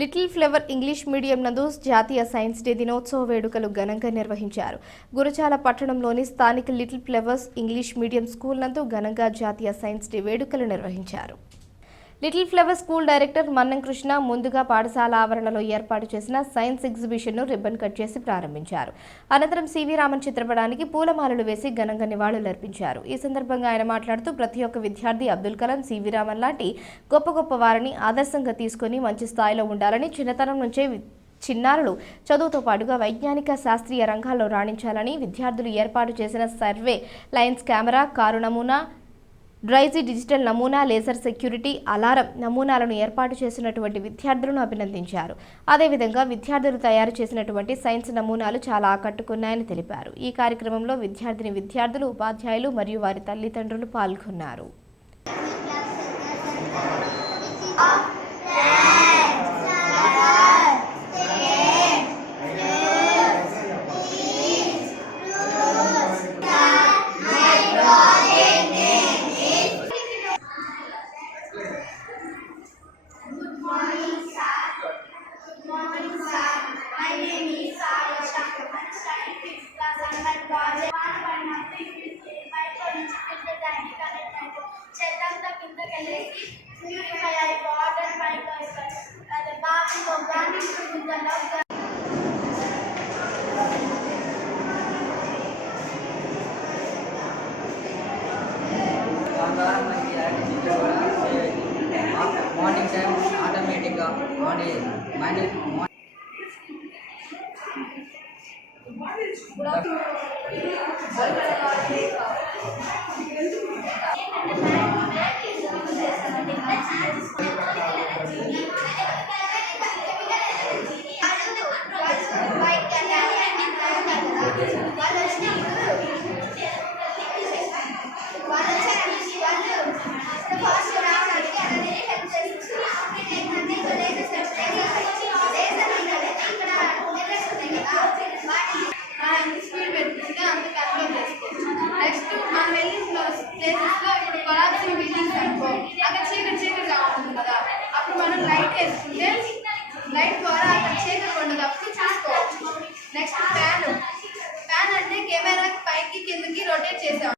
Little flower English medium నందు జాతీయ science day దినోత్సవ వేడుకలు ఘనంగా నిర్వహించారు. గురజాల పట్టణంలోని స్థానిక little flowers English medium school నందు ఘనంగా జాతీయ సైన్స్ డే వేడుకలు నిర్వహించారు. Little flower school director Mannam Krishna ముందుగా పాఠశాల ఆవరణలో ఏర్పాటు చేసిన సైన్స్ ఎగ్జిబిషన్ను రిబ్బన్ కట్ చేసి ప్రారంభించారు. అనంతరం సివి రామన్ చిత్రపటానికి పూలమాలలు వేసి ఘనంగా నివాళులర్పించారు ఈ సందర్భంగా ఆయన మాట్లాడుతూ ప్రతి ఒక్క విద్యార్థి అబ్దుల్ కలాం సివి రామన్ లాంటి గొప్ప గొప్ప వారిని ఆదర్శంగా తీసుకుని మంచి స్థాయిలో ఉండాలని చిన్నతనం నుంచే చిన్నారులు చదువుతో పాటుగా వైజ్ఞానిక శాస్త్రీయ రంగాల్లో రాణించాలని విద్యార్థులు ఏర్పాటు చేసిన సర్వే లైన్స్ కెమెరా కారు నమూనా డ్రైజీ డిజిటల్ నమూనా లేజర్ సెక్యూరిటీ అలారం నమూనాలను ఏర్పాటు చేసినటువంటి విద్యార్థులను అభినందించారు. అదేవిధంగా విద్యార్థులు తయారు చేసినటువంటి సైన్స్ నమూనాలు చాలా ఆకట్టుకున్నాయని తెలిపారు. ఈ కార్యక్రమంలో విద్యార్థిని విద్యార్థులు ఉపాధ్యాయులు మరియు వారి తల్లిదండ్రులు పాల్గొన్నారు. My name is Sarah Shankar. I'm studying fifth class and my project one point of three pipe నుంచి కిందకి కనెక్ట్ చెత్తంతా కిందకెళ్ళేసి ప్యూరిఫై అయ్యి వాటర్ పైకి వస్తాయి అదే బావిలో కానీ గుంతలో దాని ద్వారా మనకి యాక్టివిటీ కూడా సేవ్ అయింది మార్నింగ్ టైం ఆటోమేటిక్గా మార్నింగ్ మార్నింగ్ కూడా వాటర్ వేసుకుంటే లైట్ ద్వారా అక్కడ చీకటి ఉండేటప్పుడు చూసుకోవచ్చు నెక్స్ట్ ఫ్యాన్ ఫ్యాన్ అంటే కెమెరా పైకి కిందకి రొటేట్ చేసాము